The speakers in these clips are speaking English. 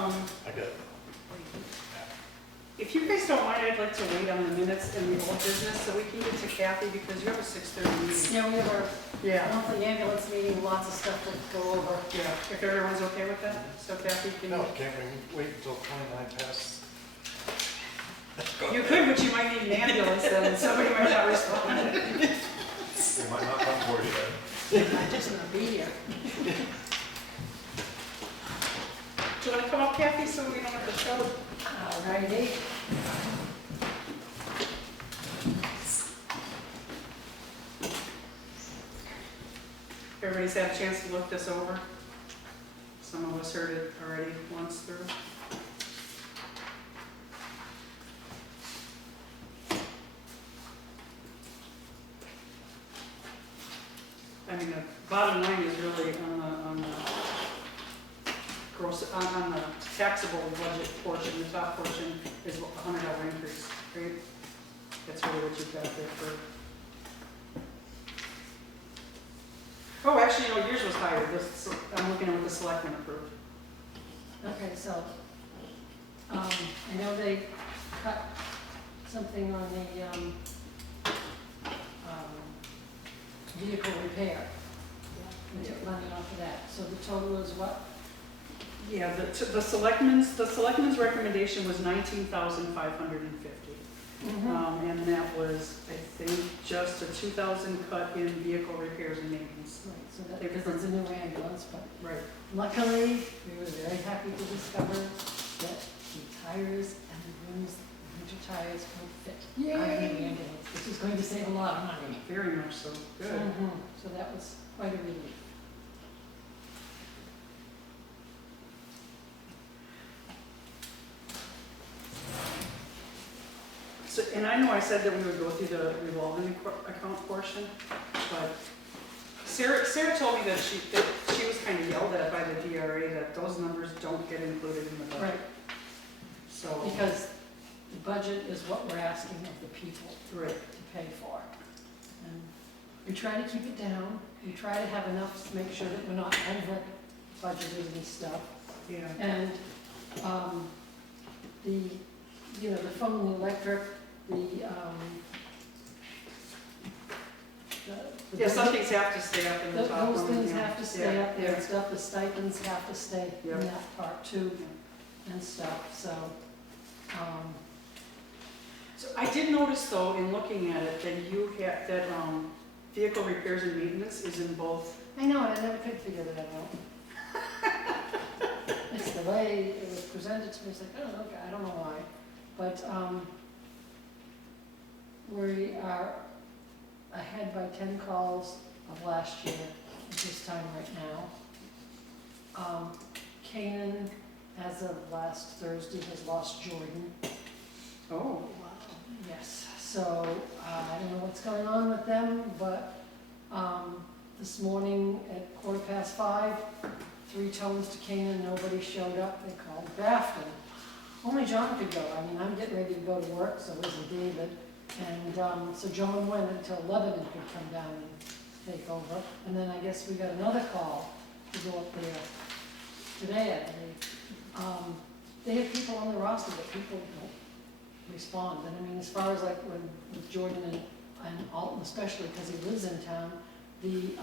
I got it. If you guys don't mind, I'd like to wait on the minutes in the old business so we can get to Kathy because you have a 6:30 meeting. Yeah, we have our Yeah. monthly ambulance meeting, lots of stuff to go over. Yeah, if everyone's okay with that, so Kathy can. No, can't we wait until 29 passes? You could, but you might need an ambulance then, somebody might not respond. They might not come for you then. I'm just gonna be here. Do you want to come up, Kathy, so we don't have to show? Alrighty. Everybody's had a chance to look this over? Some of us heard it already once through. I mean, the bottom line is really on the gross, on the taxable budget portion, the top portion is a $100 increase, right? That's really what you've got there for. Oh, actually, no, yours was higher. This, I'm looking at what the selectmen approved. Okay, so, I know they cut something on the, vehicle repair. We took money off of that, so the total is what? Yeah, the selectmen's recommendation was $19,550. And that was, I think, just a 2,000 cut in vehicle repairs and maintenance. Right, so that, because it's a new ambulance, but Right. luckily, we were very happy to discover that the tires and the rims, winter tires will fit our new ambulance, which is going to save a lot of money. Very much so. Good. So that was quite a relief. So, and I know I said that we would go through the revolving account portion, but Sarah told me that she was kind of yelled at by the DRA that those numbers don't get included in the budget. Right, So. because the budget is what we're asking of the people Right. to pay for. And we try to keep it down, we try to have enough to make sure that we're not over budgeted and stuff. Yeah. And, the phone, the electric, the Yeah, some things have to stay up in the top. those one, things yeah. have to stay Yeah, up there and yeah. stuff, the stipends have to stay Yeah. in that part too, and stuff, so, So I did notice though, in looking at it, that you have, that vehicle repairs and maintenance is in both. I know, and I never could figure that out. It's the way it was presented to me, it's like, oh, okay, I don't know why, but, we are ahead by 10 calls of last year at this time right now. Canaan, as of last Thursday, has lost Jordan. Oh. Yes, so I don't know what's going on with them, but this morning at 5:15, 3 tones to Canaan, nobody showed up. They called Grafton. Only John could go. I mean, I'm getting ready to go to work, so isn't David. And so John went until Lebanon could come down and take over. And then I guess we got another call to go up there today, I believe. They have people on the roster, but people don't respond. And I mean, as far as like when with Jordan and Alton especially, because he lives in town, the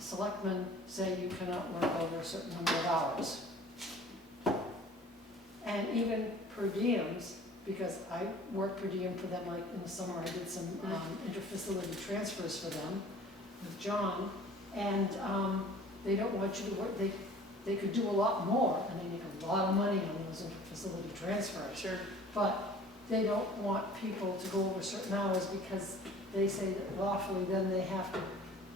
selectmen say you cannot work over a certain number of hours. And even per diems, because I work per diem for them, like in the summer I did some interfacility transfers for them with John, and they don't want you to work, they could do a lot more, and they make a lot of money on those interfacility transfers. Sure. But they don't want people to go over certain hours because they say that lawfully then they have to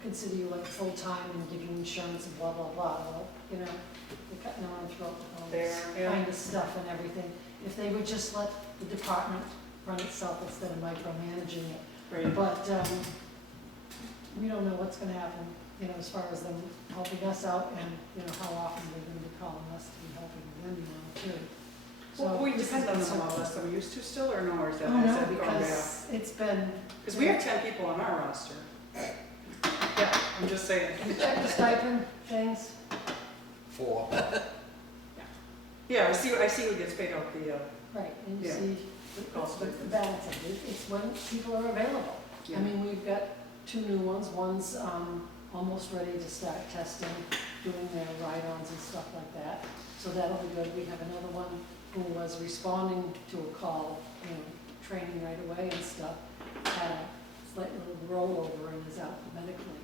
consider you like full-time and give you insurance and blah, blah, blah. Well, you know, they're cutting their own throat with all this kind of stuff and everything. If they would just let the department run itself instead of micromanaging it. Right. But we don't know what's gonna happen, you know, as far as them helping us out and, you know, how often they're gonna be calling us to be helping them now too. Well, we this depend has on been them a lot less than we used to still, or no, or is that, Oh, has no, that gone down? because it's been. Because we have 10 people on our roster. Yeah, I'm just saying. You check the stipend things? 4. Yeah, I see who gets paid out the, Right, and you Yeah. see Cost the difference. balance of it, it's when people are available. yeah. I mean, we've got two new ones, one's almost ready to start testing, doing their ride-ons and stuff like that, so that'll be good. We have another one who was responding to a call, training right away and stuff, had a slight little rollover and is out medically,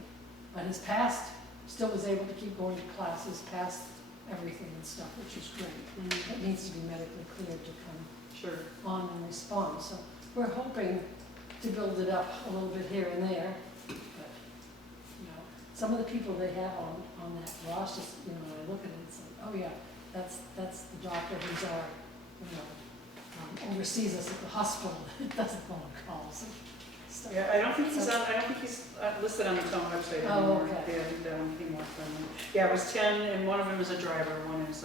but has passed, still was able to keep going to classes, passed everything and stuff, which is great. And it needs to be medically cleared to come Sure. on and respond. So we're hoping to build it up a little bit here and there. But, some of the people they have on that roster, when I look at it, it's like, oh yeah, that's the doctor who's our, oversees us at the hospital. It doesn't go on calls and stuff. Yeah, I don't think he's listed on the town website Oh, anymore. okay. Yeah, I think that one came off from him. Yeah, it was 10, and one of them is a driver, one is,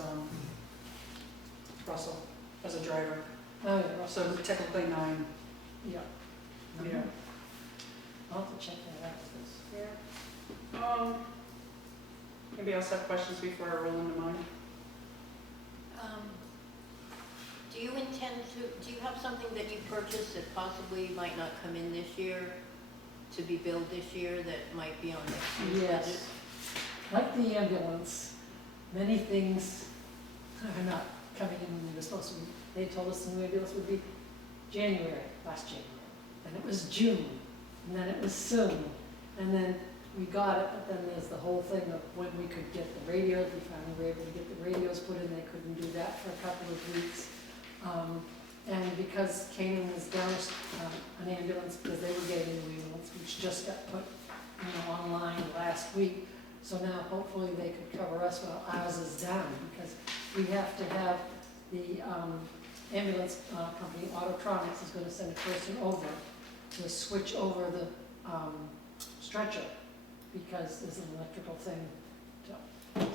Russell, as a driver. Oh, yeah, Russell. So technically 9. Yeah. Yeah. I'll have to check that out. Yeah. Anybody else have questions before I roll into mine? Do you have something that you purchased that possibly might not come in this year, to be billed this year, that might be on next year's budget? Yes. Like the ambulance, many things are not coming in when they were supposed to be. They told us the new ambulance would be January, last January. Then it was June, and then it was soon. And then we got it, but then there's the whole thing of when we could get the radios. We finally were able to get the radios put in. They couldn't do that for a couple of weeks. And because Canaan was down an ambulance, because they were getting a new ambulance, which just got put online last week. So now hopefully they could cover us while ours is down, because we have to have the ambulance company, Autotronics, is going to send a person over to switch over the stretcher, because there's an electrical thing.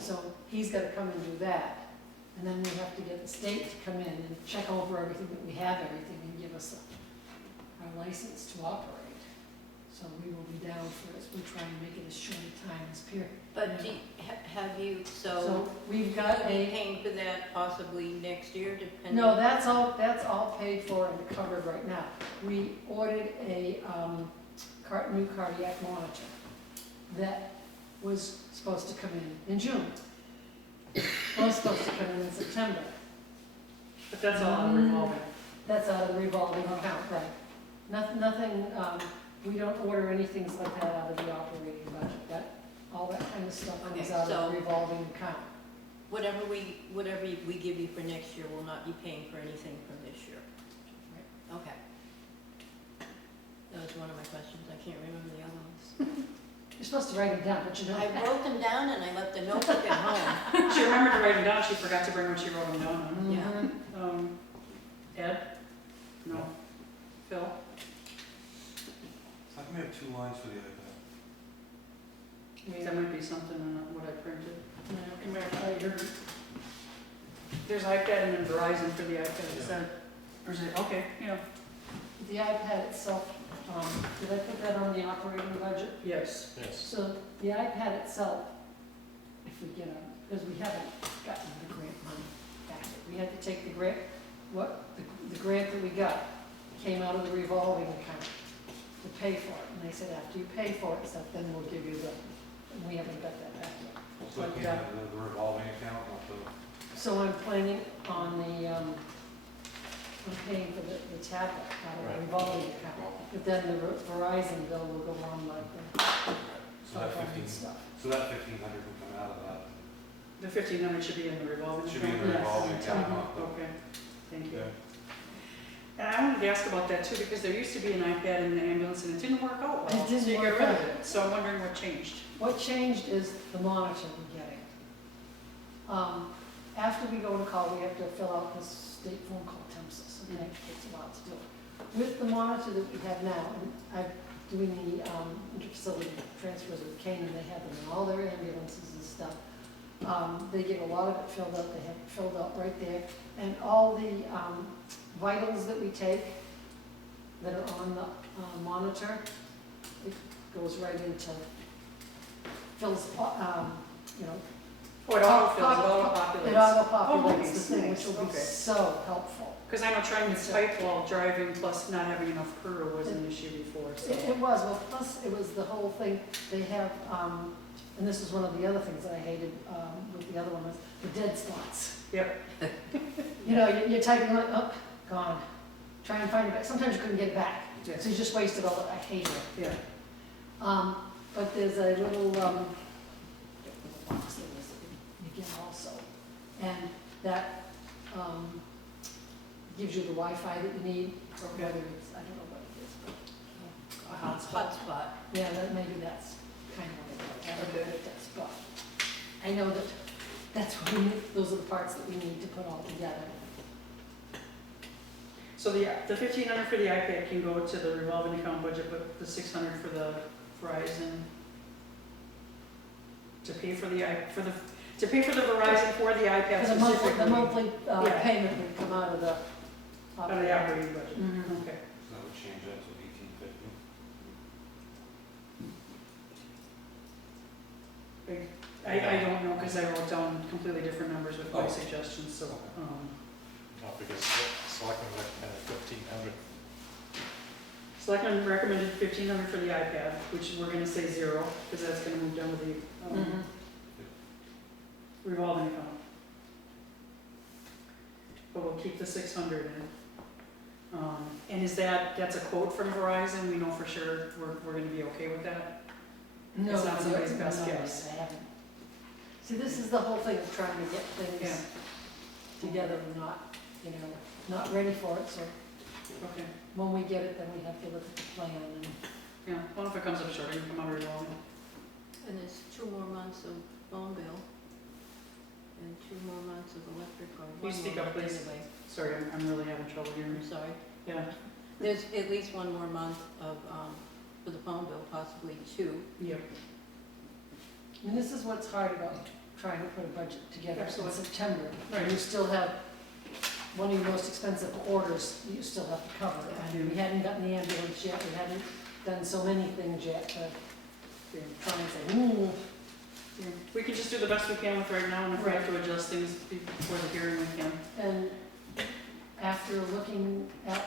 So he's got to come and do that. And then we have to get the state to come in and check over everything, that we have everything, and give us our license to operate. So we will be down for this. We're trying to make it as short a time as period. But have you, So we've will got you be a, paying for that possibly next year, depending? no, that's all paid for and covered right now. We ordered a new cardiac monitor that was supposed to come in June. Was supposed to come in September. But that's all on revolving. That's out of the revolving account, right? Nothing, we don't order anything like that out of the operating budget. All that kind of stuff comes Okay, out of so- the revolving account. Whatever we give you for next year will not be paying for anything from this year? Okay. That was one of my questions. I can't remember the other ones. You're supposed to write it down, but you know. I wrote them down and I left the notebook at home. She remembered to write them down, she forgot to bring what she wrote them down on. Mhm. Ed? No. Phil? How come we have 2 lines for the iPad? That might be something on what I printed. Yeah, I heard. There's iPad and then Verizon for the iPad, is that, or is it, okay, yeah. The iPad itself, did I put that on the operating budget? Yes. Yes. So the iPad itself, if we get them, because we haven't gotten the grant money back yet. We had to take the grant, the grant that we got came out of the revolving account to pay for it. And they said, after you pay for it, stuff, then we'll give you and we haven't got that back yet. So it came out of the revolving account, not the... So I'm planning on I'm paying for the tablet out of the Right. revolving account. But then the Verizon bill will go on like the So that phone 15, and stuff. so that 1,500 can come out of that. The 1,500 should be in the revolving It should be in the Yes. revolving account, Mhm. not the... Okay, thank you. Okay. And I wanted to ask about that too, because there used to be an iPad in the ambulance and it didn't work out well. It didn't So you work got rid of out. it. So I'm wondering what changed. What changed is the monitor we're getting. After we go to call, we have to fill out this state form called Tempsus, and it takes a while to do it. With the monitor that we have now, and I'm doing the interfacility transfers with Canaan, they have them in all their ambulances and stuff. They get a lot of it filled out, they have it filled out right there. And all the vitals that we take that are on the monitor, it goes right into, fills, Oh, it auto-fills, it It auto-populates. auto-populates nice, the thing, which nice, will be okay. so helpful. Because I know trying to type while driving plus not having enough crew was an issue before, so. It was, well, plus it was the whole thing, they have, and this is one of the other things that I hated with the other one, was the dead spots. Yep, You know, you're typing like, oh, gone. Try and find it back. Sometimes you couldn't get it back. yeah, So you just wasted all that. I hated it. yeah. But there's a little box that was you get also. And that gives you the Wi-Fi that you need, or whether it's, I don't know what it is, but. A hotspot. Hotspot. Yeah, maybe that's kind of what it is. I don't know what it does, but I know that that's what we need, those are the parts that we need to put all together. So the 1,500 for the iPad can go to the revolving account budget, but the 600 for the Verizon, to pay for the Verizon for the iPad Because specifically. the monthly Yeah. payment would come out of the. Out of the operating budget, Mhm. okay. So that would change that to 1850. I don't know, because I wrote down completely different numbers with my Oh. suggestions, so, No, because selectmen recommended 1,500. Selectmen recommended 1,500 for the iPad, which we're gonna say 0, because that's gonna move down to the, Mhm. revolving account. But we'll keep the 600 in. And is that's a quote from Verizon? We know for sure we're gonna be okay with that? No, It's not somebody's best no, guess. I haven't. See, this is the whole thing of trying to get things Yeah. together and not, you know, not ready for it, so Okay, when we get it, then we have to look at the plan and. yeah, well, if it comes up short, you can come out revolving. And there's 2 more months of phone bill and 2 more months of electric or you 1 speak more up, month please? anyway. Sorry, I'm really having trouble hearing I'm you. sorry. Yeah, There's at least 1 more month of, for the phone bill, possibly 2. yep, And this is what's hard about trying to put a budget together in Absolutely. September. Right. You still have one of your most expensive orders that you still have to cover. And we hadn't gotten the ambulance yet, we hadn't done so many things yet to yeah. try and say, ooh. Yeah. We can just do the best we can with right now, and if we have to adjust things before the hearing, we can. And after looking at,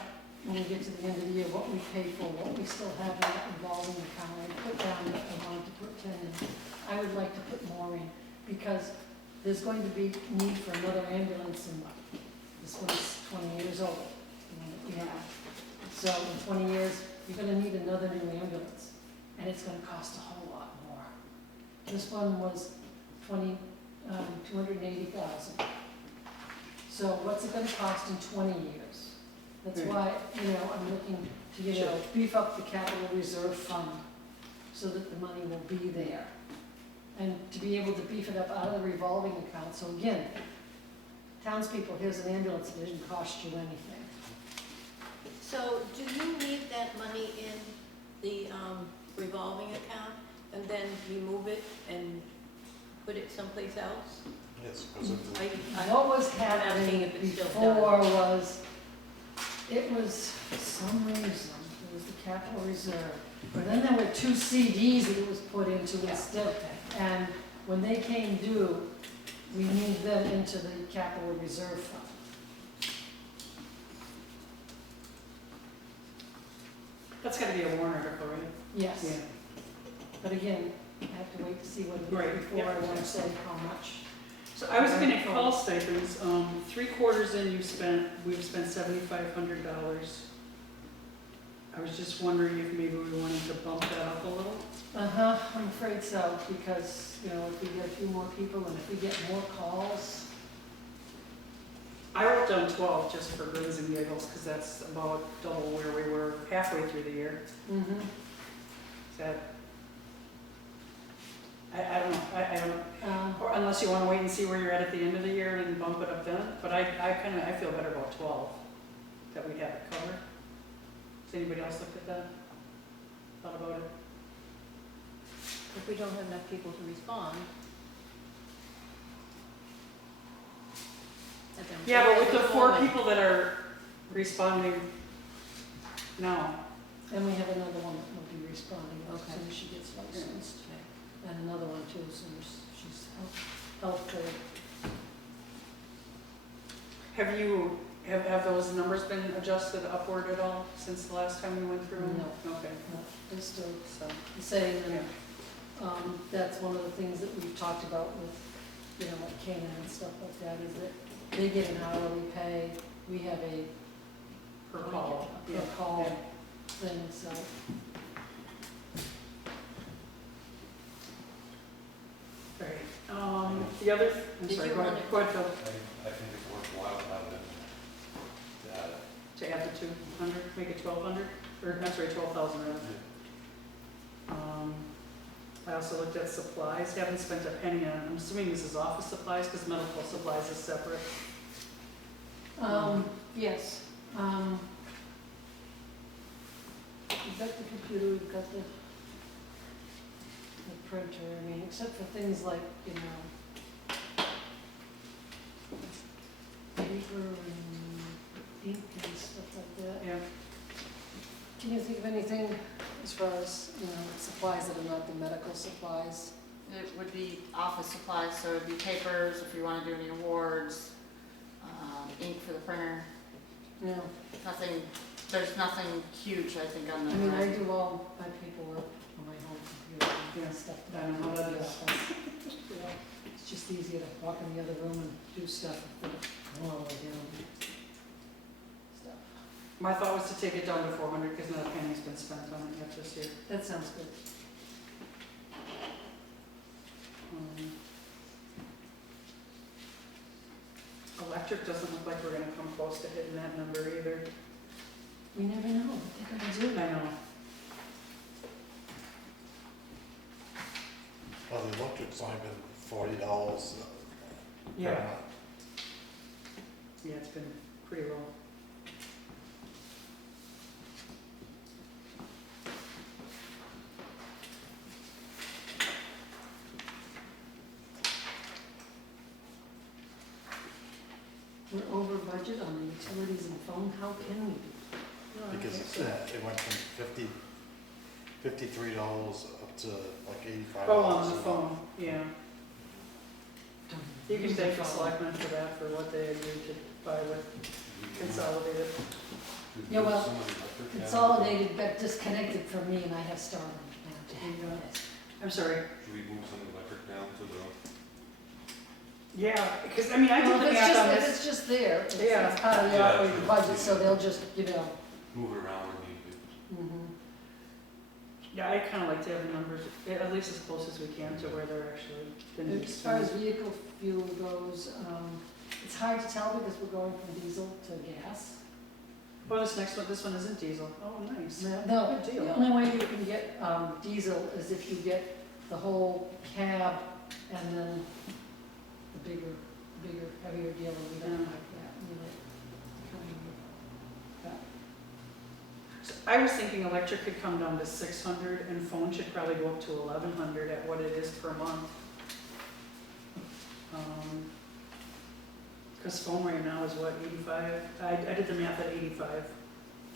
when we get to the end of the year, what we pay for, what we still have in that revolving account, I put down that I wanted to put 10 in. I would like to put more in, because there's going to be need for another ambulance, and this one's 20 years old, the one that we have. So in 20 years, you're gonna need another new ambulance, and it's gonna cost a whole lot more. This one was 280,000. So what's it gonna cost in 20 years? That's Hmm. why, I'm looking to, Sure. beef up the capital reserve fund so that the money will be there. And to be able to beef it up out of the revolving account, so again, townspeople, here's an ambulance, it didn't cost you anything. So do you need that money in the revolving account, and then you move it and put it someplace else? Yes, because of the, What was asking happening if it's still before was, it was, for some reason, it was the capital reserve. But then there were 2 CDs that it was put into Yeah. instead. And when they came due, we moved them into the capital reserve fund. That's gotta be a warrant article, right? Yes. Yeah. But again, I have to wait to see what it Right, is before yeah. I want to say how much. So I was looking at call stipends, 3/4 in we've spent $7,500. I was just wondering if maybe we wanted to bump that up a little. I'm afraid so, because, if we get a few more people and if we get more calls, I wrote down 12 just for grins and giggles, because that's about double where we were halfway through the year. Is that, I don't know, I don't, or unless you want to wait and see where you're at the end of the year and bump it up then, but I feel better about 12, that we'd have it covered. Has anybody else looked at that? Thought about it? If we don't have enough people to respond. Yeah, but with the 4 people that are responding now, and we have another one that will be responding as Okay. soon as she gets licensed. And another one too, as soon as she's out. health code. Have those numbers been adjusted upward at all since the last time we went through them? No. Okay, No, they're still so, the same, yeah. and that's one of the things that we've talked about with, like Canaan and stuff like that, is that they get an hourly pay, we have a Per call. per Yeah. call Yeah. thing, so. Right, the other, I'm Did sorry, you go ahead, wanna- go ahead, Phil, I think it's worthwhile to have them, to add the 200, make it 1,200, or, I'm sorry, 12,000 rather. I also looked at supplies, haven't spent a penny on, I'm assuming this is office supplies, because medical supplies is separate. Yes, we've got the computer, we've got the printer, I mean, except for things like, paper and ink and stuff like that. Yeah, Can you think of anything as far as, supplies that are not the medical supplies? It would be office supplies, so it'd be papers, if you wanna do any awards, ink for the printer, Yeah, nothing, there's nothing huge, I think, on the. I mean, I do all my paperwork on my home computer Yeah, and stuff. I don't know what that is. Yeah, it's just easier to walk in the other room and do stuff instead of going all the way down. Stuff. my thought was to take it down to 400, because not a penny's been spent on it yet this year. That sounds good. Electric doesn't look like we're gonna come close to hitting that number either. We never know what they're gonna do. I know. Well, the electric's only been $40. Yeah, per month. yeah, it's been pretty low. We're over budget on the utilities and phone, how can we be? Because it went from $53 up to like $85. Oh, on a the month. phone, yeah. You can thank the selectmen for that, for what they agreed to buy with Consolidated. Yeah, well, Consolidated got disconnected from me and I have Starlink now. I'm sorry. Should we move some electric down to the, Yeah, because, I mean, I Well, did if the it's math on just, if this. it's just there, Yeah. it's part of the Yeah, operating true. budget, so they'll just, move it around when needed? mhm. Yeah, I kind of like to have the numbers, at least as close as we can to where they're actually going to be As far as spent. vehicle fuel goes, it's hard to tell because we're going from diesel to gas. Oh, this one isn't diesel. Oh, nice. No, Good deal. the only way you can get diesel is if you get the whole cab and then the bigger, heavier deal, and we don't Mm. like that. We like that. So I was thinking electric could come down to 600 and phone should probably go up to 1,100 at what it is per month. Because phone right now is what, 85? I did the math at 85.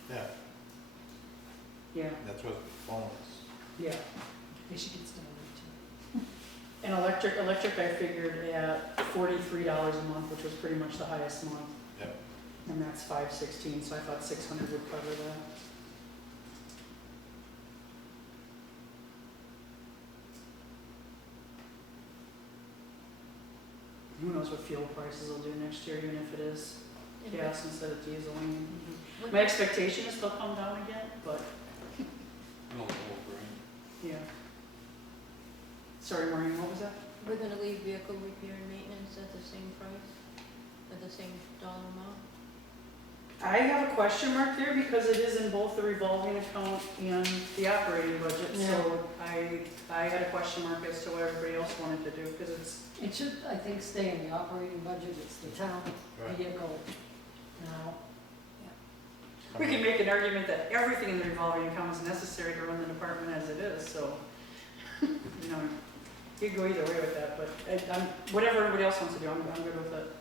Yeah, Yeah, that's what the phone is. yeah. They should get started too. And electric I figured at $43 a month, which was pretty much the highest month. Yep. And that's 516, so I thought 600 would cover that. Who knows what fuel prices will do next year, even if it is gas instead of diesel. I mean, What- my expectation is they'll come down again, but, No, the whole brain. yeah. Sorry, Maureen, what was that? We're gonna leave vehicle repair and maintenance at the same price, at the same dollar amount? I have a question mark there because it is in both the revolving account and the operating budget, so I had a question mark as to what everybody else wanted to do, because it's, It should, I think, stay in the operating budget, it's the town Right. vehicle now. we can make an argument that everything in the revolving account is necessary to run the department as it is, so, you know, you can go either way with that, but whatever everybody else wants to do, I'm good with it.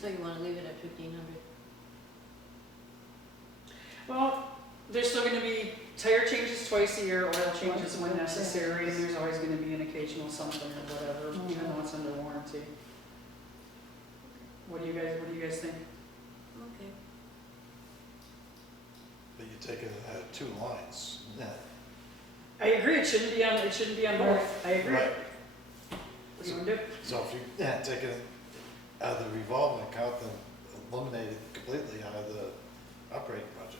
So you wanna leave it at 1,500? Well, there's still gonna be tire changes, twice a year, oil changes when necessary, and there's always gonna be an occasional something or whatever, even though it's under warranty. What do you guys think? Okay. But you take it at 2 lines, yeah. I agree, it shouldn't be on both, I agree. Right. What do you wanna do? So if you, take it out of the revolving account, then eliminate it completely out of the operating budget.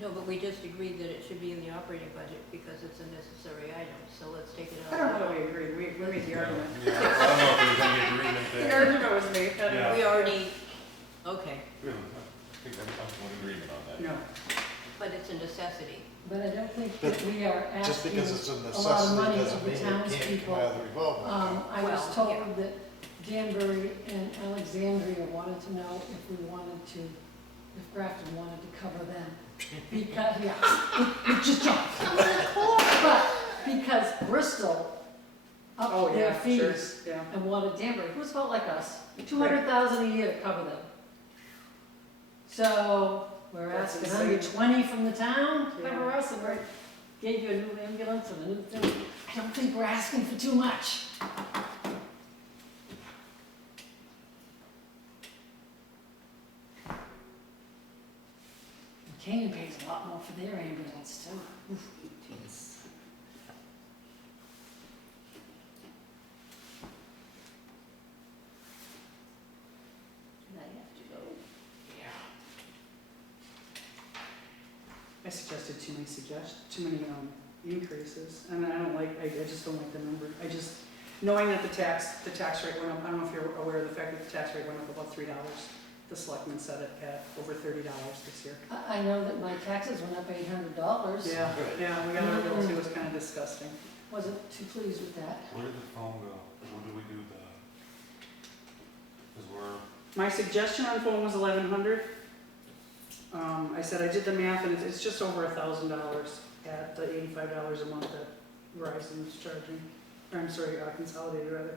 No, but we just agreed that it should be in the operating budget because it's a necessary item, so let's take it I out. don't know that we agreed, we made the argument. Yeah, I don't know if there's any agreement The there. argument was made, I don't know. We already, okay, We haven't- I think everyone's in agreement on that. No, but it's a necessity. But I don't think But that we are Just asking because it's a a lot of necessity money doesn't of the mean it can't come townspeople. out of the revolving account. I was Well, told that Danbury and Alexandria wanted to know if we wanted to, if Grafton wanted to cover them. Because, it just jumped. But because Bristol oh, upped their yeah, sure, fees yeah. and wanted Danbury, who's about like us, 200,000 a year to cover them. So, we're That's asking insane. 120 from the town, to cover Yeah. us, and we gave you a new ambulance and a new thing. I don't think we're asking for too much. Canaan pays a lot more for their ambulance too. And I have to go. I suggested too many increases, and I don't like, I just don't like the number. Knowing that the tax rate went up, I don't know if you're aware of the fact that the tax rate went up about $3. The selectmen set it at over $30 this year. I know that my taxes went up $800. Yeah, yeah, we got our bill too, it was kind of disgusting. Wasn't too pleased with that. Where did the phone go? Where do we do the, because we're, My suggestion on phone was 1,100. I said I did the math, and it's just over $1,000 at the $85 a month that Verizon's charging. Or, I'm sorry, Consolidated rather.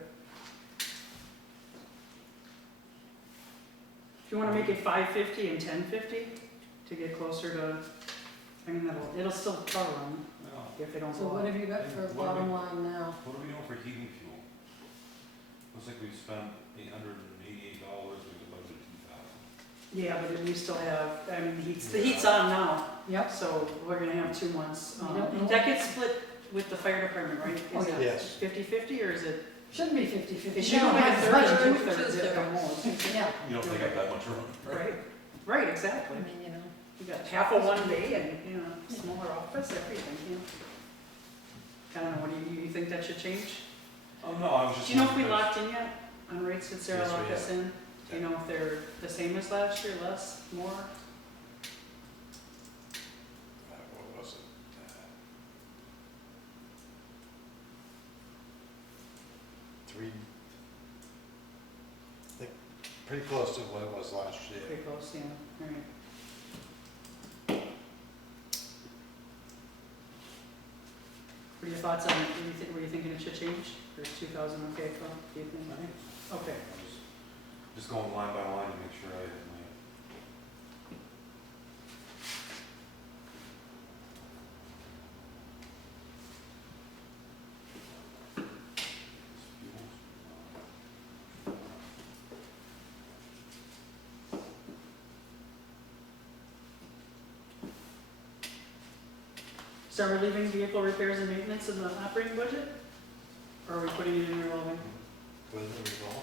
If you want to make it $550 and $1050 to get closer to, I mean, it'll still cover them well, if they don't So go what up. have you got for What do bottom we- line now? what are we doing for heating fuel? Looks like we spent $888, we could budget 2,000. Yeah, but then we still have, I mean, the heat's on now, Yep. so we're gonna have 2 months. We don't know. That gets split with the fire department, right? Oh, Is it Yes. 50/50 or is it? Shouldn't be 50/50. It should be like a third or two-thirds at the Two-thirds. most. Yeah, You don't take up that much room, right? Right, right, exactly. I mean, you know. You got half of one day and, smaller office, everything, I don't know, what do you think that should change? Oh, no, I was just. Do you know if we wondering, locked in yet on rates? Did Sarah Yes, we lock us have. in? Do you know if they're the same as last year, less, more? What was it? Three, I think, pretty close to what it was last year. Pretty close, yeah, all right. What are your thoughts on it? Were you thinking it should change? Or is 2,000 okay, Phil? Do you think? Okay. I'm just going line by line to make sure I hit my. So are we leaving vehicle repairs and maintenance in the operating budget? Or are we putting it in revolving? With the revolving.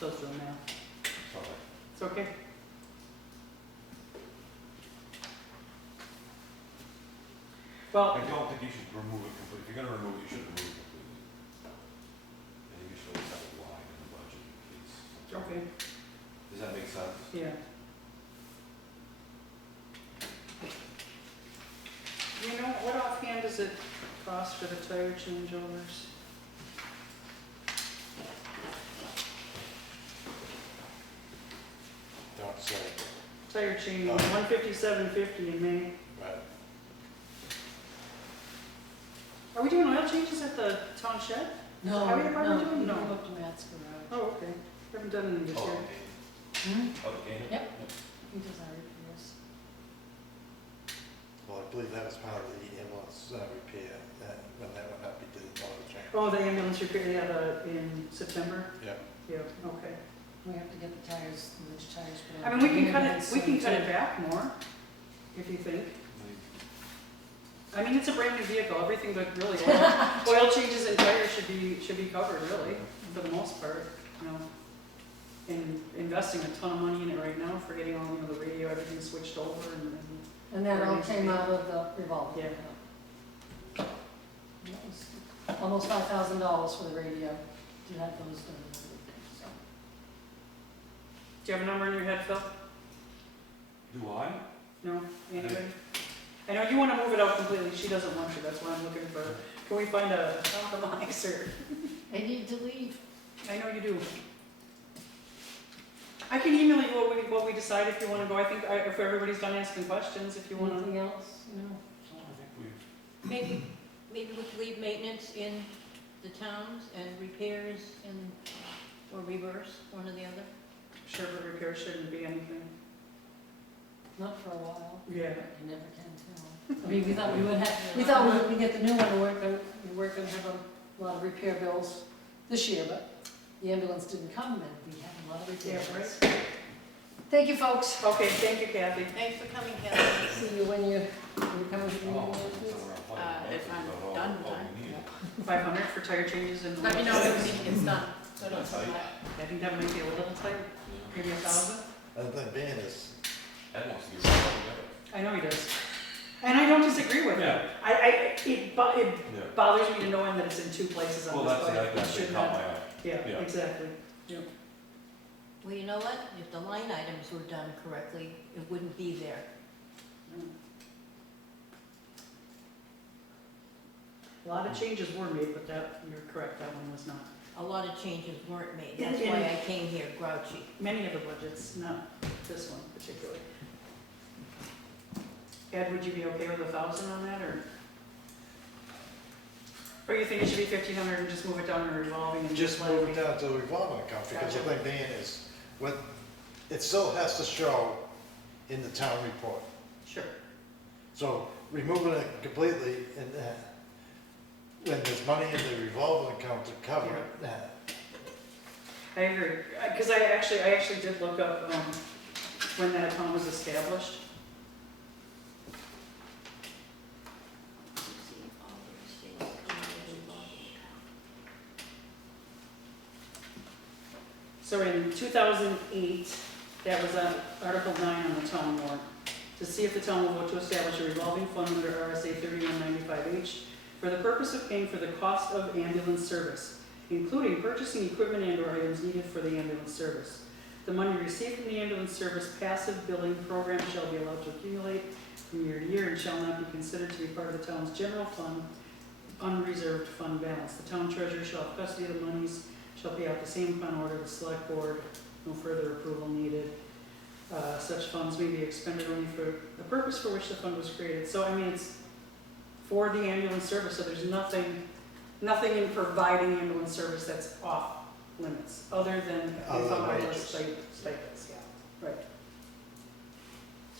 Those do the math. Sorry. It's okay. Well, I don't think you should remove it completely. If you're gonna remove it, you should remove it completely. I think you should always have a line in the budget in case. okay, Does that make sense? yeah. You know, what offhand does it cost for the tire changeovers? Don't say, Tire change, Oh. 157.50 in May. right, Are we doing oil changes at the town shed? No, Highway department no, doing? you No. go up to Matt's garage. Oh, okay. Haven't done any this Oh, year. Up at Canaan? Yep. He does our repairs. Well, I believe that was part of the ambulance repair, when that went up, he did a lot of change. Oh, the ambulance repair, yeah, in September? Yeah. Yeah, okay. We have to get the tires, the winch tires put I on. mean, we can cut it, Ambulance we can cut soon, it back more, if you think. Like, I mean, it's a brand new vehicle, everything but really oil changes and tires should be covered really, for the most part, you know. And investing a ton of money in it right now, for getting all, you know, the radio, everything switched over and too. And that all came out of the revolving Yeah. account. That was almost $5,000 for the radio to have those done and everything, so. Do you have a number in your head, Phil? Do I? No, anybody? I know you wanna move it out completely, she doesn't want to, that's why I'm looking for, can we find a compromise or? I need to leave. I know you do. I can email you what we decide if you wanna go, I think, if everybody's done asking questions, if you wanna. Anything else, you know? I think we've, Maybe we could leave maintenance in the towns and repairs in, or reverse, one or the other. Sure, but repair shouldn't be anything. Not for a while. Yeah. You never can tell. I mean, we thought we would have, we thought we would get the new one, and we weren't gonna have a lot of repair bills this year, but the ambulance didn't come, and we had a lot of repair Yeah, bills. Thank you, folks. Okay, thank you, Kathy. Thanks for coming, Kelly. See you when you come to the oh, meeting. it's around if I'm $500, done all time. we need. 500 for tire changes and. Let me know when the meeting gets done, so I don't That's forget. I think that might be a little tight, maybe 1,000. Other thing being is, Ed wants to get rid of it. I know he does. And I don't disagree with him. Yeah. It Yeah. bothers me to know that it's in two places on Well, this that's the budget. idea, It that should caught not. my eye. Yeah, Yeah. exactly. Well, you know what? If the line items were done correctly, it wouldn't be there. A lot of changes were made, but that, you're correct, that one was not. A lot of changes weren't made. And- That's why I came here grouchy. Many of the budgets, not this one particularly. Ed, would you be okay with 1,000 on that, or you think it should be 1,500 and just move it down to revolving and just let move it it be? down to the revolving account, because the Gotcha. thing being is, what, it still has to show in the town report. Sure. So removing it completely, and when there's money in the revolving account to cover it, I agree, because I actually did look up when that account was established. So in 2008, that was Article 9 on the town warrant. To see if the town will vote to establish a revolving fund under RSA 3195H for the purpose of paying for the cost of ambulance service, including purchasing equipment and/or items needed for the ambulance service. The money received from the ambulance service passive billing program shall be allowed to accumulate from year to year and shall not be considered to be part of the town's general fund, unreserved fund balance. The town treasurer shall have custody of the monies, shall pay out the same upon order of the select board, no further approval needed. Such funds may be expended only for the purpose for which the fund was created. So, I mean, it's for the ambulance service, so there's nothing in providing ambulance service that's off limits, other than Other than the wages. stipends, yeah, right.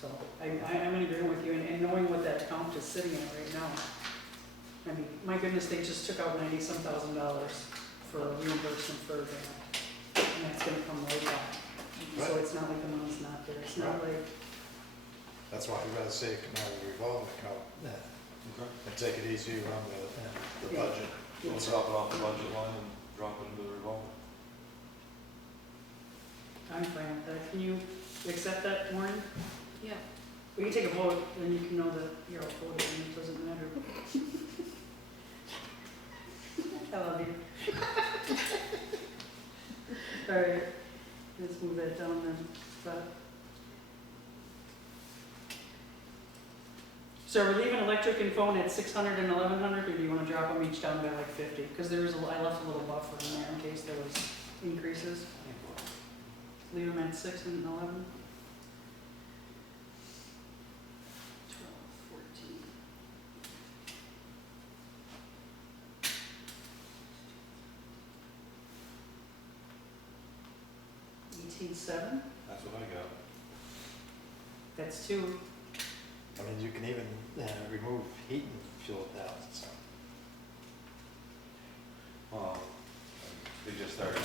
So, I'm in agreement with you, and knowing what that account is sitting in right now, I mean, my goodness, they just took out $90-some thousand for reimbursement for a grant, and that's gonna come right back. So Right. it's not like the money's not there, it's not like, that's why I'd rather say it come out of the revolving account, Okay. and take it easy around the Yeah. budget. We'll drop it off the budget line and drop it into the revolving. I'm fine with that. Can you accept that, Maureen? Yeah. We can take a vote, then you can know that you're all voted, and it doesn't matter. I love you. All right, let's move that down then. So are we leaving electric and phone at 600 and 1,100, or do you want to drop them each down by like 50? Because there is I left a little buffer in there in case there was increases. Leave them at 6 and 11. 12, 14. 18.7. That what I got. That's two. I mean, you can even remove heat and fuel down, so. Well, they just started.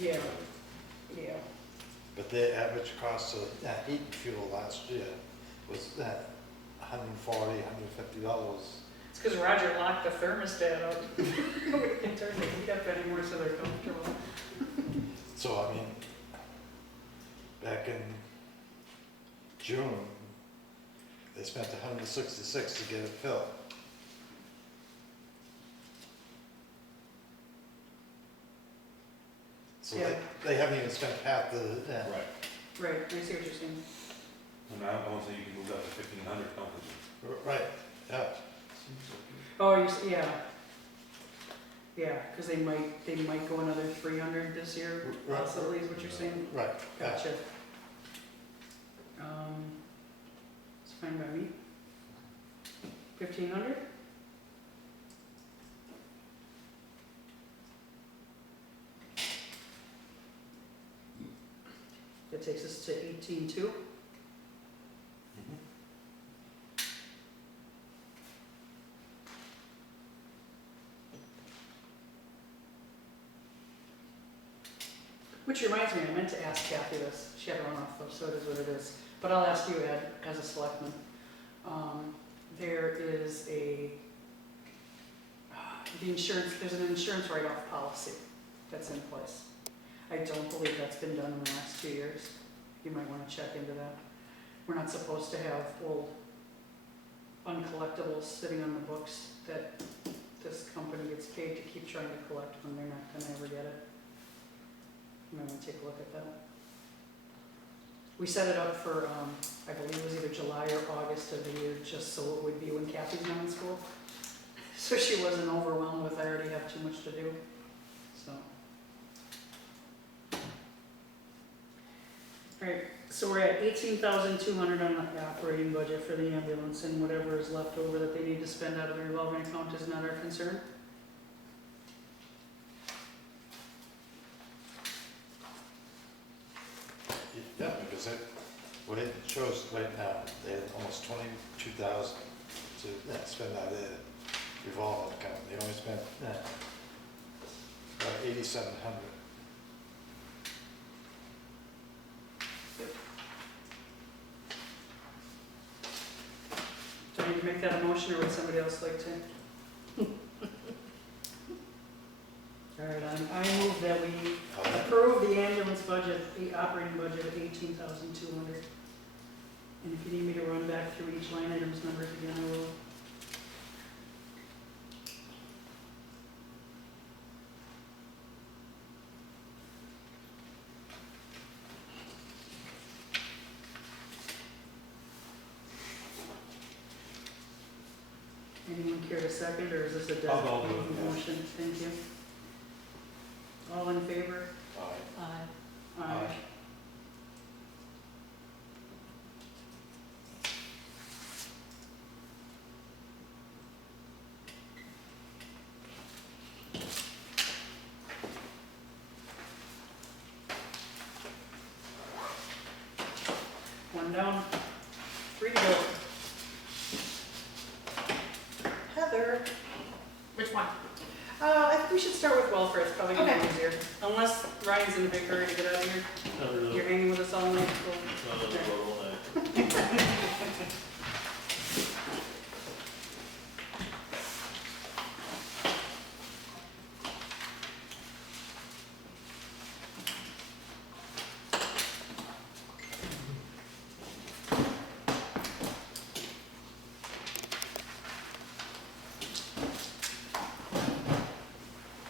Yeah, yeah. But the average cost of heat and fuel last year was $140, $150. It's because Roger locked the thermostat up. We can turn the heat up anymore so they're comfortable. So, I mean, back in June, they spent $166 to get it filled. So Yeah. they haven't even spent half the, Right. Right, I see what you're saying. And I won't say you can move that to 1,500 comfortably. right, yeah. Oh, yeah. Yeah, because they might go another 300 this year, Right. possibly, is what you're saying? Right, yeah. Gotcha. It's fine by me. 1,500? That takes us to 18,2. Which reminds me, I meant to ask Kathy this. She had to run off though, so it is what it is. But I'll ask you, Ed, as a selectman. There is there's an insurance write-off policy that's in place. I don't believe that's been done in the last 2 years. You might want to check into that. We're not supposed to have old uncollectibles sitting on the books that this company gets paid to keep trying to collect when they're not gonna ever get it. You might want to take a look at that. We set it up for, I believe it was either July or August of the year, just so it would be when Kathy's not in school. So she wasn't overwhelmed with, I already have too much to do, so. Alright, so we're at 18,200 on the operating budget for the ambulance, and whatever is left over that they need to spend out of the revolving account is not our concern. Yeah, because what it shows right now, they had almost 22,000 to spend out of their revolving account. They only spent about 8,700. Do I need to make that a motion, or would somebody else like to? Alright, I move that we approve the ambulance budget, the operating budget of 18,200. And if you need me to run back through each line item's numbers again, I will. Anyone care to second, or is this a I'll do it, yeah. motion? Thank you. All in favor? Aye. Aye. One down, 3 to go. Heather. Which one? I think we should start with welfare, it's probably gonna be Okay. easier. Unless Ryan's in a big hurry to get out of here. You're hanging with us all night.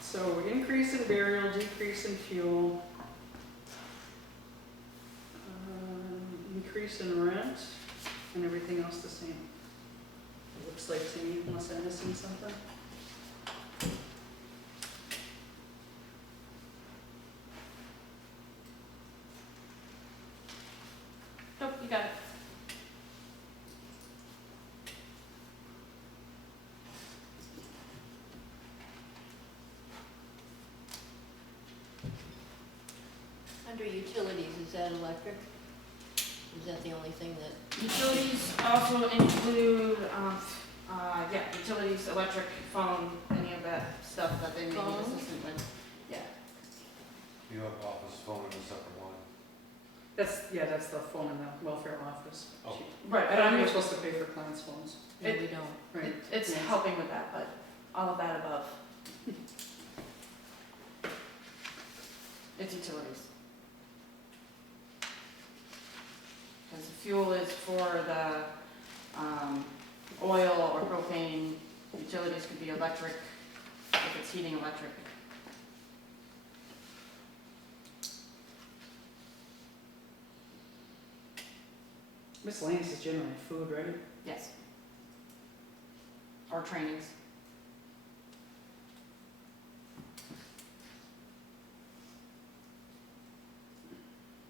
So increase in burial, decrease in fuel. Increase in rent, and everything else the same. It looks like to me, unless I'm missing something. Nope, you got it. Under utilities, is that electric? Is that the only thing that, Utilities also include, yeah, utilities, electric, phone, any of that stuff that they may need Phone? assistance with. Yeah. You have office phone in a separate line. That's the phone in the welfare office. Oh. Right, I don't think we're supposed to pay for clients' phones, no, we don't. right? It's Yes. helping with that, but all of that above. It's utilities. Because the fuel is for the, oil or propane, utilities could be electric, if it's heating electric. Miscellaneous is generally food, right? Yes. Or trainings.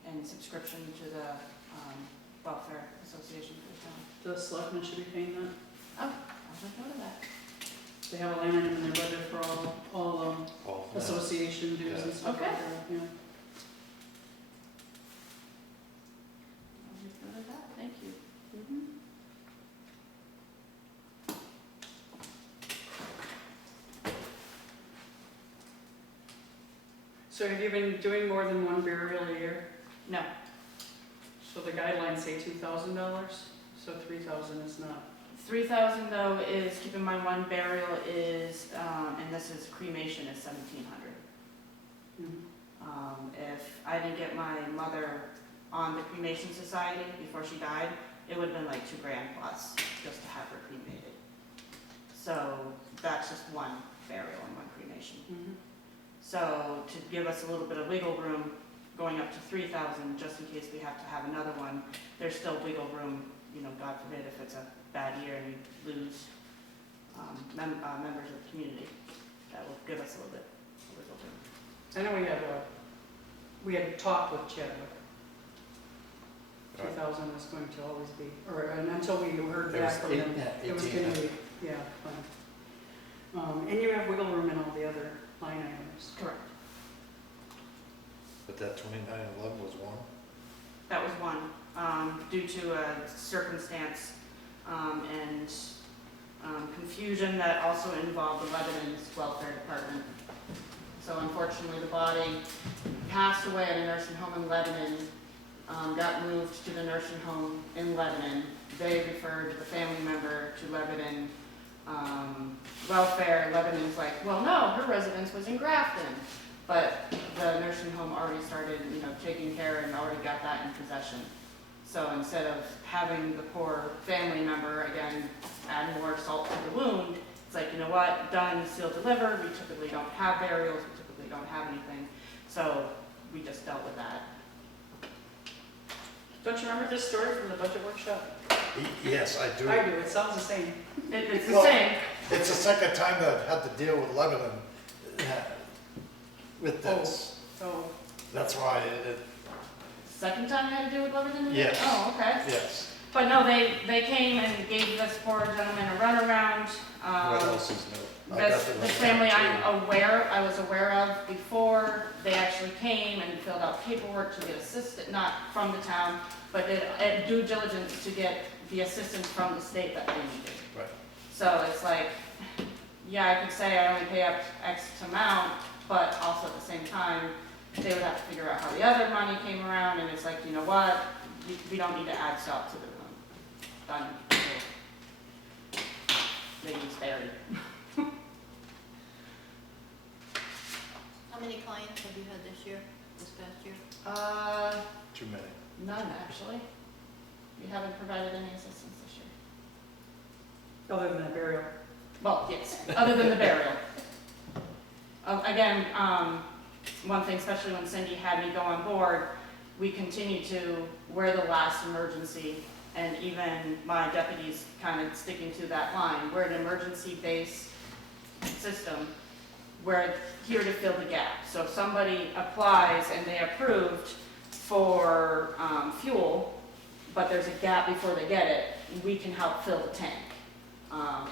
And subscription to the, welfare association for the town. The selectmen should be paying that. Oh, I'll make note of that. They have a line item in their budget for all Well, association dues and stuff like Okay. that, yeah. I'll make note of that, thank you. So have you been doing more than one burial a year? No, So the guidelines say $2,000, so 3,000 is not. 3,000 though is, keep in mind, one burial is, and this is cremation is 1,700. If I didn't get my mother on the cremation society before she died, it would have been like $2,000 plus just to have her cremated. So that's just one burial and one cremation. Mhm. So to give us a little bit of wiggle room, going up to 3,000, just in case we have to have another one, there's still wiggle room, you know, God forbid if it's a bad year and we lose members of the community. That will give us a little bit of wiggle room. I know we had talked with Chadwick. Right. 2,000 was going to always be, or until we heard It was back from them. It was going to be, yeah, fine. And you have wiggle room in all the other line items. Correct. But that 2911 was one? That was one, due to a circumstance and confusion that also involved the Lebanon's welfare department. So unfortunately, the body passed away at a nursing home in Lebanon, got moved to the nursing home in Lebanon. They referred the family member to Lebanon welfare. Lebanon's like, well, no, her residence was in Grafton. But the nursing home already started, you know, taking care and already got that in possession. So instead of having the poor family member, again, add more salt to the wound, it's like, you know what, done, sealed, delivered, we typically don't have burials, we typically don't have anything. So we just dealt with that. Don't you remember this story from the budget workshop? Yes, I do. I do, it sounds the same. It's the Well, same. It's the second time that I've had to deal with Lebanon with this. So, That's why Second time you had to do with Lebanon? Yes. Oh, okay. yes. But no, they came and gave this poor gentleman a runaround. What else is new? I got This the family Lebanon too. I was aware of before. They actually came and filled out paperwork to get assistance, not from the town, but did due diligence to get the assistance from the state that they needed. Right. So it's like, yeah, I could say I only pay up X amount, but also at the same time, they would have to figure out how the other money came around, and it's like, you know what, we don't need to add salt to the wound. Done. They use buried. How many clients have you had this year, this past year? Too many. None, actually. We haven't provided any assistance this year. other than the burial. Well, yes, other than the burial. Again, one thing, especially when Cindy had me go on board, we continue to, we're the last emergency, and even my deputies kind of sticking to that line. We're an emergency-based system. We're here to fill the gap. So if somebody applies and they approved for fuel, but there's a gap before they get it, we can help fill the tank.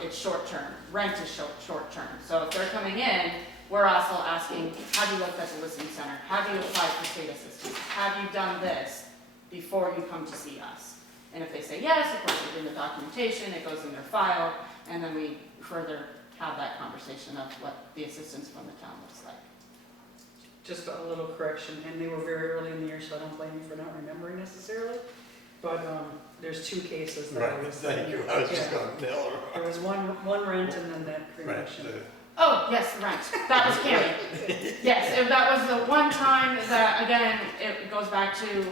It's short-term. Rent is short-term. So if they're coming in, we're also asking, have you looked at the listening center? Have you applied for state assistance? Have you done this before you come to see us? And if they say yes, of course, it's in the documentation, it goes in their file, and then we further have that conversation of what the assistance from the town looks like. Just a little correction, and they were very early in the year, so I don't blame you for not remembering necessarily. But, there's two cases that I Right, was. thank you, I was just Yeah. gonna nail There was one rent and then that it. Right, cremation. Oh, yes, the rent. That was Cammy. Yes, that was the one time that, again, it goes back to,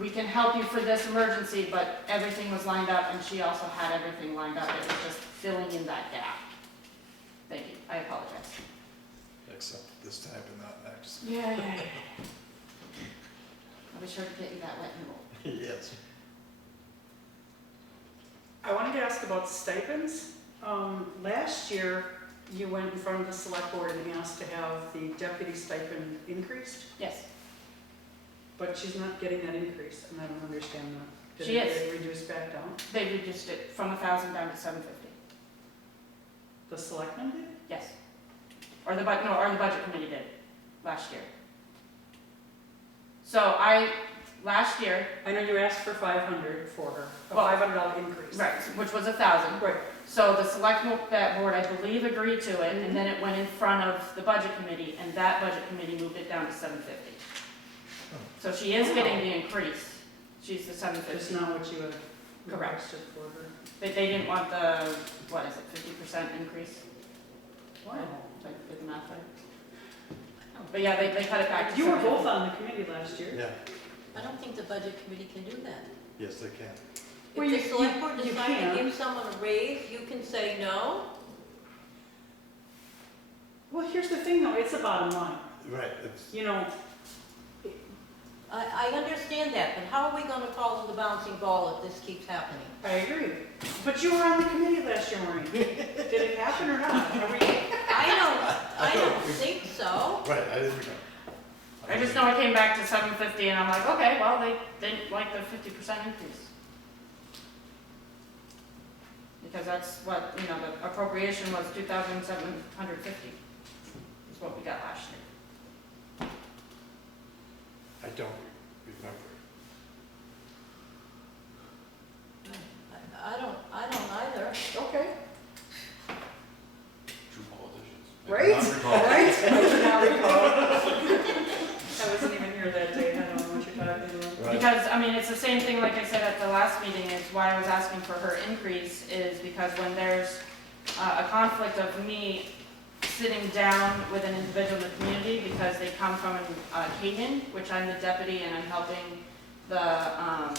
we can help you for this emergency, but everything was lined up, and she also had everything lined up. It was just filling in that gap. Thank you, I apologize. except this time and not next. Yeah. I'll be sure to get you that wet and roll. Yes. I wanted to ask about stipends. Last year, you went in front of the select board and asked to have the deputy stipend increased, Yes, but she's not getting that increase, and I don't understand that. She Did is. it reduce back down? they reduced it from 1,000 down to 750. The selectmen did? Yes. Or the budget committee did last year. So last year, I know you asked for 500 for her, a Well, $500 increase. right, which was 1,000. Right. So the select board, I believe, agreed to it, and then it went in front of the budget committee, and that budget committee moved it down to 750. So she is getting the increase. She's the It's 750. not what you had Correct. requested for her. They didn't want the, what is it, 50% increase? Wow. Like, did the math right? But yeah, they cut it back to You were both 750. on the committee last year. Yeah, I don't think the budget committee can do that. yes, they can. Well, If you- the select board you decides can. to give someone a raise, you can say no. Well, here's the thing though, it's a bottom line. Right, it's, You know, I understand that, but how are we gonna call the bouncing ball if this keeps happening? I agree. But you were on the committee last year, Maureen. Did it happen or not? Are we, I don't think so. right, I didn't know. I just know I came back to 750, and I'm like, okay, well, they didn't like the 50% increase. Because that's what, the appropriation was 2,750, is what we got last year. I don't remember. I don't either. okay. True politicians. Right? Not recall. Right? I do not recall. I wasn't even here that day, I don't know what you're talking about. Right. Because, it's the same thing like I said at the last meeting, is why I was asking for her increase, is because when there's a conflict of me sitting down with an individual in the community, because they come from Canaan, which I'm the deputy, and I'm helping the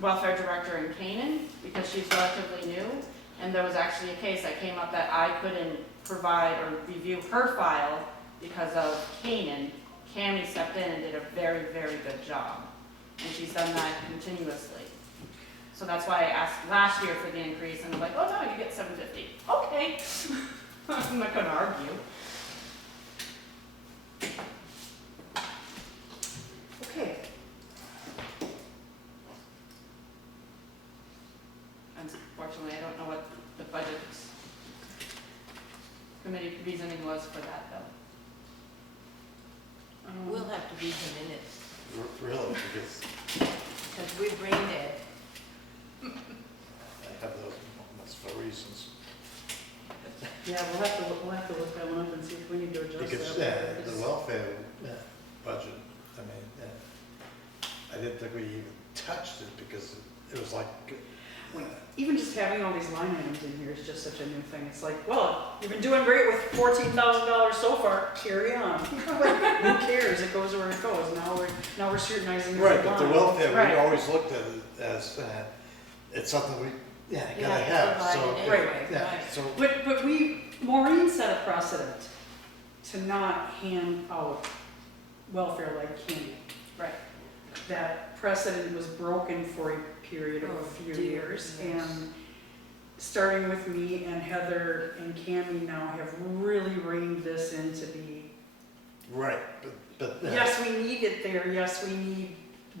welfare director in Canaan, because she's relatively new, and there was actually a case that came up that I couldn't provide or review her file because of Canaan. Cammie stepped in and did a very, very good job, and she's done that continuously. So that's why I asked last year for the increase, and I'm like, oh no, you get 750. Okay. I'm not gonna argue. Okay. Unfortunately, I don't know what the budget committee reasoning was for that, though. We'll have to read the minutes, Really, because because we're brain dead. I have those moments for reasons. Yeah, we'll have to look that one up and see if we need to adjust Because, that. the welfare budget, I mean, I didn't think we even touched it because it was like, Even just having all these line items in here is just such a new thing. It's like, well, you've been doing great with $14,000 so far, carry on. Who cares? It goes where it goes. Now we're scrutinizing every right, but the line. welfare, we Right. always looked at it as, it's something we, You gotta have to have, provide so. it Right. anyway, Yeah, right. so, But Maureen set a precedent to not hand out welfare like candy. Right. That precedent was broken for a period of a Oh, few dear, years. yes. And starting with me and Heather and Cammie now have really reined this in to be, right, but. yes, we need it there, yes, we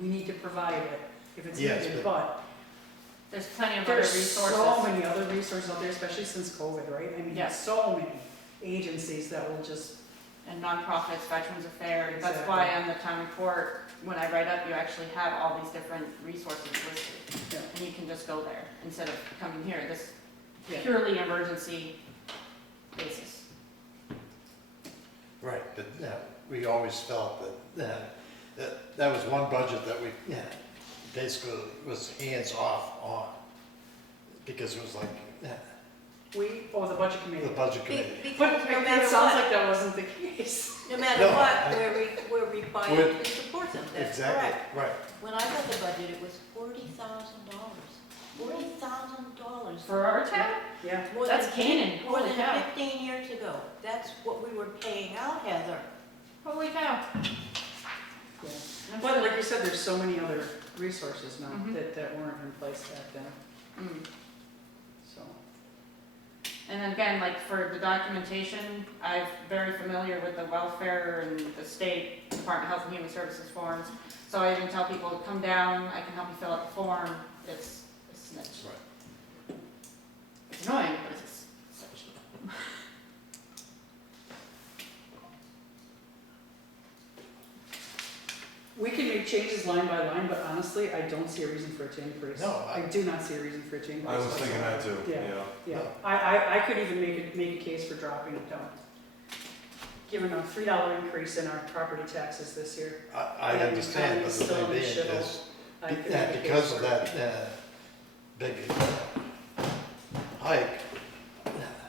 need to provide it if it's Yes, needed, but- but There's plenty of other there's resources. so many other resources out there, especially since COVID, right? I mean, Yeah. so many agencies that will just and nonprofits, Veterans Affairs. That's why Exactly. on the town report, when I write up, you actually have all these different resources listed. Yeah. And you can just go there instead of coming here, this Yeah. purely emergency basis. Right, but we always felt that was one budget that we basically was hands off on, because it was like The budget the committee. budget committee. But Because no it matter sounds what, like that wasn't the case. no matter No, what, I- we're required to support them, that's correct. Exactly, right. When I got the budget, it was $40,000. $40,000. For our town, Yeah. More that's than- Canaan, More holy than cow. 15 years ago. That's what we were paying out, Heather. Holy cow. Yeah. But like you said, there's so many other resources now Mhm. that weren't in place back then, Mm. so. And then again, like for the documentation, I'm very familiar with the welfare and the state Department of Health and Human Services forms. So I even tell people, come down, I can help you fill out the form, it's a snitch. Right. It's annoying, but it's a snitch. We can make changes line by line, but honestly, I don't see a reason for it to increase. No, I do not see a reason for it to increase. I was thinking that too, Yeah. yeah. Yeah, No. I could even make a case for dropping it down. Given a $3 increase in our property taxes this year. I Yeah, understand, but the still thing in the being shittle. is, I could make a case because of for it. that big hike,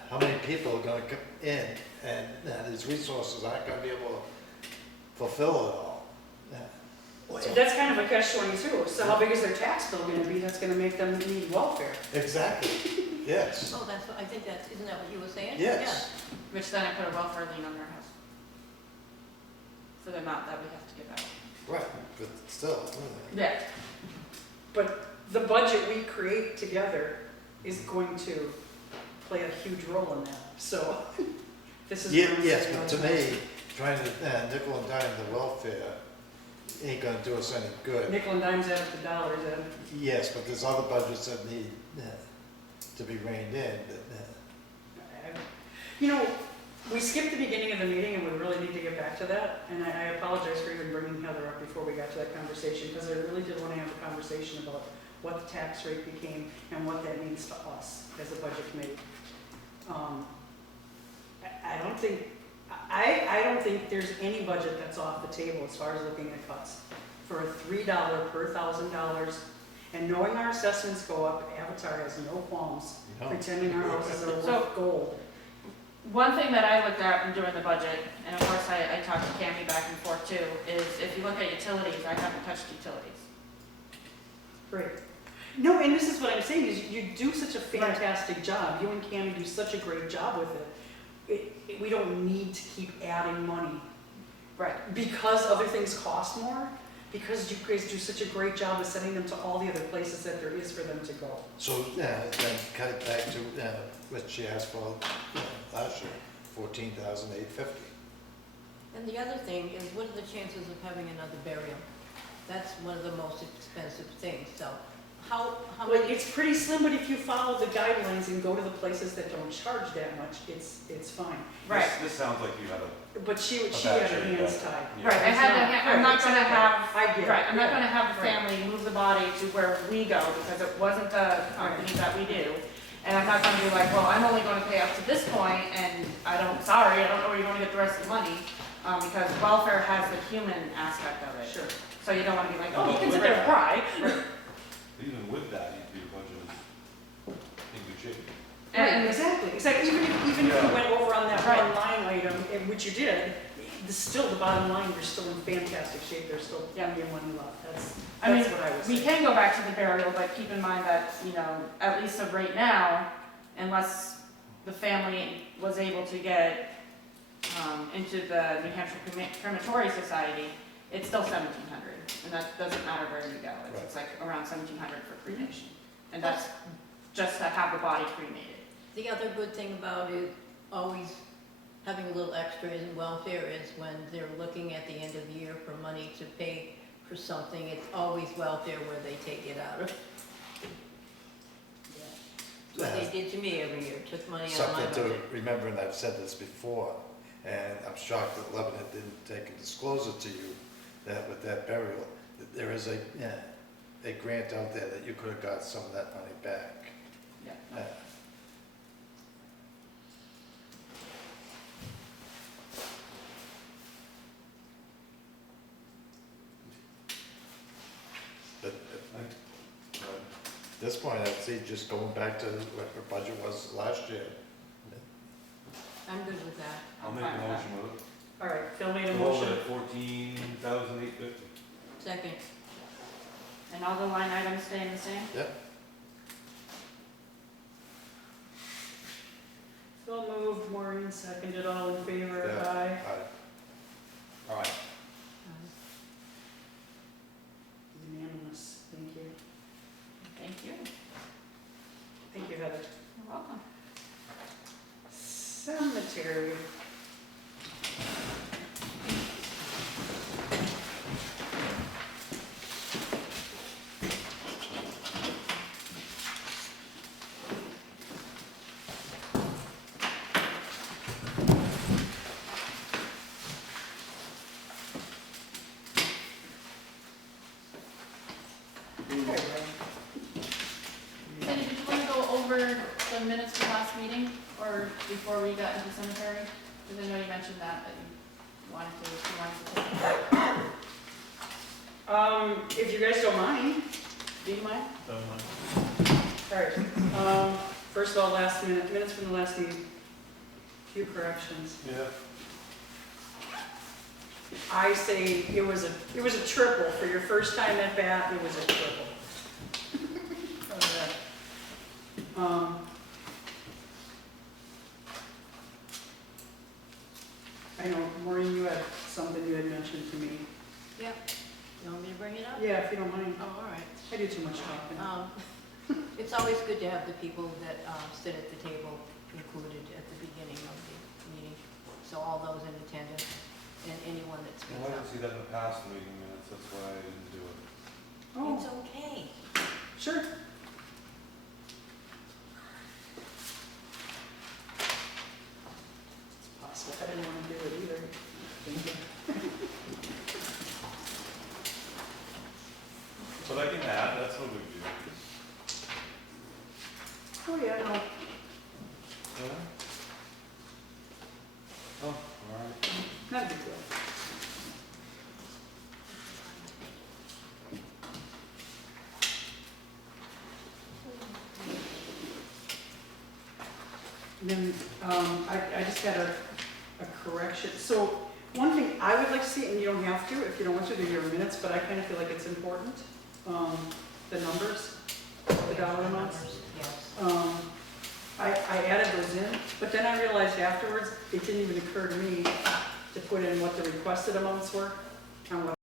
how many people are gonna come in, and these resources aren't gonna be able to fulfill it all. Well, that's kind of a catch-22, so how big is their tax bill gonna be that's gonna make them need welfare? Exactly, yes, Oh, that's what, I think that, isn't that what you were saying? yes. Which then I put a welfare lien on their house. For the amount that we have to give out. Right, but still, Yeah. But the budget we create together is going to play a huge role in that, so this is. what I'm yes, saying. but to me, trying to nickel and dime the welfare ain't gonna do us any good. Nickel and dimes add up to dollars, Ed. Yes, but there's other budgets that need to be reined in, You know, we skipped the beginning of the meeting and we really need to get back to that. And I apologize for even bringing Heather up before we got to that conversation, because I really did want to have a conversation about what the tax rate became and what that means to us as a budget committee. I don't think there's any budget that's off the table as far as looking at cuts. For a $3 per $1,000, and knowing our assessments go up, Avatar has no qualms No. pretending our houses are So- worth gold. One thing that I looked at when doing the budget, and of course I talked to Cammy back and forth too, is if you look at utilities, I haven't touched utilities. Great. No, and this is what I'm saying, is you do such a fantastic job. You and Cammie do such a great job with it. We don't need to keep adding money. Right. Because other things cost more, because you guys do such a great job of sending them to all the other places that there is for them to go. So, then cut it back to what she asked for last year, $14,850. And the other thing is, what are the chances of having another burial? That's one of the most expensive things, so how Like, many? it's pretty slim, but if you follow the guidelines and go to the places that don't charge that much, it's fine. Right. This sounds like you had a, But she bad had her shape, hands yeah. tied. Yeah. Right, I had to, I'm not gonna have, I get it. right, I'm not Yeah. gonna have the Right. family move the body to where we go, because it wasn't the company that we do. And I'm not gonna be like, well, I'm only gonna pay up to this point, and I don't know where you're gonna get the rest of the money, because welfare has the human aspect of it. Sure. So you don't wanna be like, oh, you Well, can sit there and cry. even with that, your budget is in good shape. Right, exactly. Even if you Yeah. went over on that Right. one line item, which you did, still the bottom line, you're still in fantastic shape, there's still plenty of money left, I mean, that's what I was we saying. can go back to the burial, but keep in mind that, at least of right now, unless the family was able to get into the New Hampshire Crematory Society, it's still $1,700, and that doesn't matter where you go. It's like around $1,700 for cremation, and that's just to have the body cremated. The other good thing about it, always having a little extra in welfare is when they're looking at the end of the year for money to pay for something, it's always welfare where they take it out of. That's what they did to me every year, took money out of my Something to budget. remember, and I've said this before, And I'm shocked that Lebanon didn't take and disclose it to you, that with that burial, that there is a grant out there that you could have got some of that money back. Yeah. Uh, But at this point, I'd say just going back to what her budget was last year. I'm good with that. I'll I'm make a fine with that. motion with it. All right, Phil made a Hold it motion. at 14,850. Second. And all the line items staying the same? Yep. Phil moved, Maureen seconded, all in favor, Yeah. aye. All right. Unanimous, thank you. Thank you. Thank you, Heather. You're welcome. Cemetery. Cindy, did you want to go over the minutes from last meeting, or before we got into cemetery? Because I know you mentioned that you wanted to take it. If you guys don't mind, Do you mind? all right. First of all, minutes from the last meeting, few corrections. Yeah. I say it was a triple, for your first time at bat, it was a triple. I know, Maureen, you had something you had mentioned to me. Yep. You want me to bring it up? Yeah, if you don't mind. Oh, all right. I do too much talking. It's always good to have the people that sit at the table included at the beginning of the meeting. So all those in attendance and anyone that speaks Well, I up. didn't see that in the past meeting minutes, that's why I didn't do it. Oh, It's okay. sure. It's possible. I didn't want to do it either. Thank you. But I can add, that's no big deal. Oh, yeah, no. Yeah? Oh, all right. Not a big deal. And then, I just got a correction. So, one thing I would like to see, and you don't have to, if you don't want to do your minutes, but I kind of feel like it's important, the numbers, the dollar amounts. Yes. I added those in, but then I realized afterwards, it didn't even occur to me to put in what the requested amounts were on what